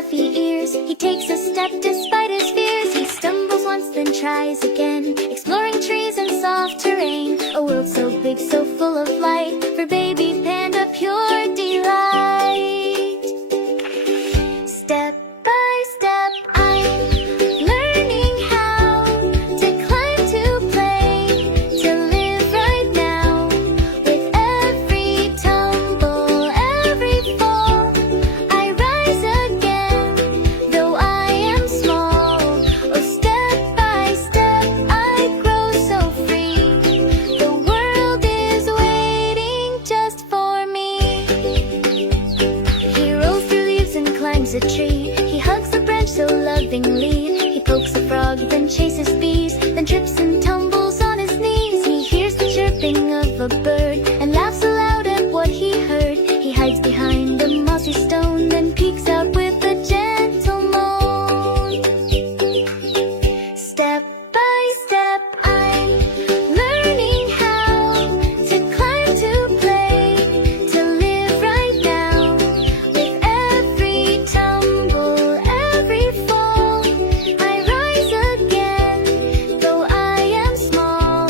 fluffy ears. He takes a step despite his fears. He stumbles once, then tries again, exploring trees and soft terrain. A world so big, so full of light, for baby panda, pure delight. Step by step, I'm learning how to climb, to play, to live right now. With every tumble, every fall, I rise again, though I am small. Oh, step by step, I grow so free. The world is waiting just for me. He rolls through leaves and climbs a tree. He hugs a branch so lovingly. He pokes a frog, then chases bees, then trips and tumbles on his knees. He hears the chirping of a bird and laughs aloud at what he heard. He hides behind a mossy stone, then peeks out with a gentle moan. Step by step, I'm learning how to climb, to play, to live right now. With every tumble, every fall, I rise again, though I am small.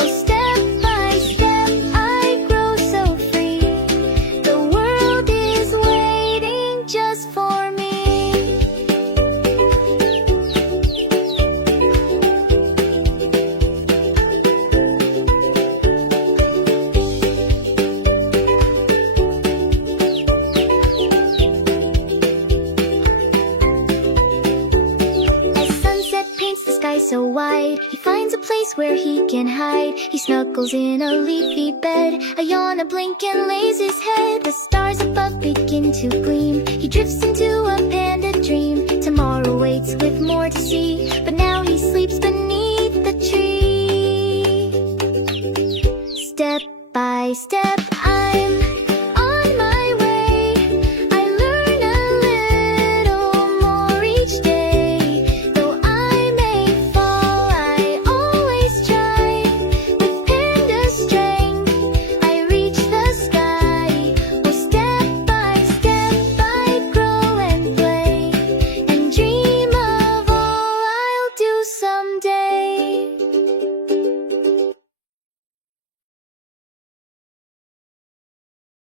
Oh, step by step, I grow so free. The world is waiting just for me. As sunset paints the sky so wide, he finds a place where he can hide. He snuggles in a leafy bed, a yawn, a blink, and lays his head. The stars above begin to gleam. He drifts into a panda dream. Tomorrow waits with more to see.